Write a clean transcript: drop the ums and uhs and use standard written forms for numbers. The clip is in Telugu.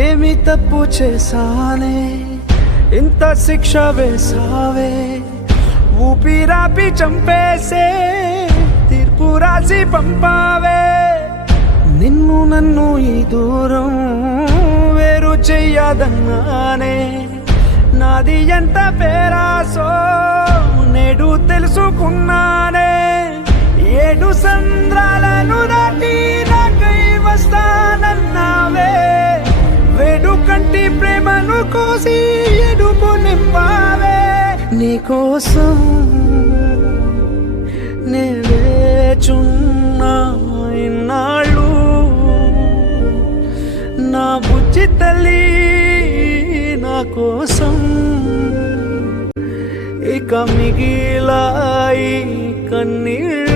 ఏమి తప్పు చేశానే ఇంత శిక్ష వేసావే, ఊపిరాపి చంపేసే తీర్పు రాసి పంపావే. నిన్ను నన్ను ఈ దూరం వేరు చెయ్యదన్నానే, నాది ఎంత పేరాసో నేడు తెలుసుకున్నానే. 7 సంద్రాలను దాటి నాకై వస్తానన్నావే, వేడుకంటి ప్రేమను కోసి ఎడుపు నింపావే. నీకోసం నే వేచున్నా ఇన్నాళ్ళు, నా బుజ్జి తల్లి నా కోసం. ఇక మిగిలాయి కన్నీళ్ళు.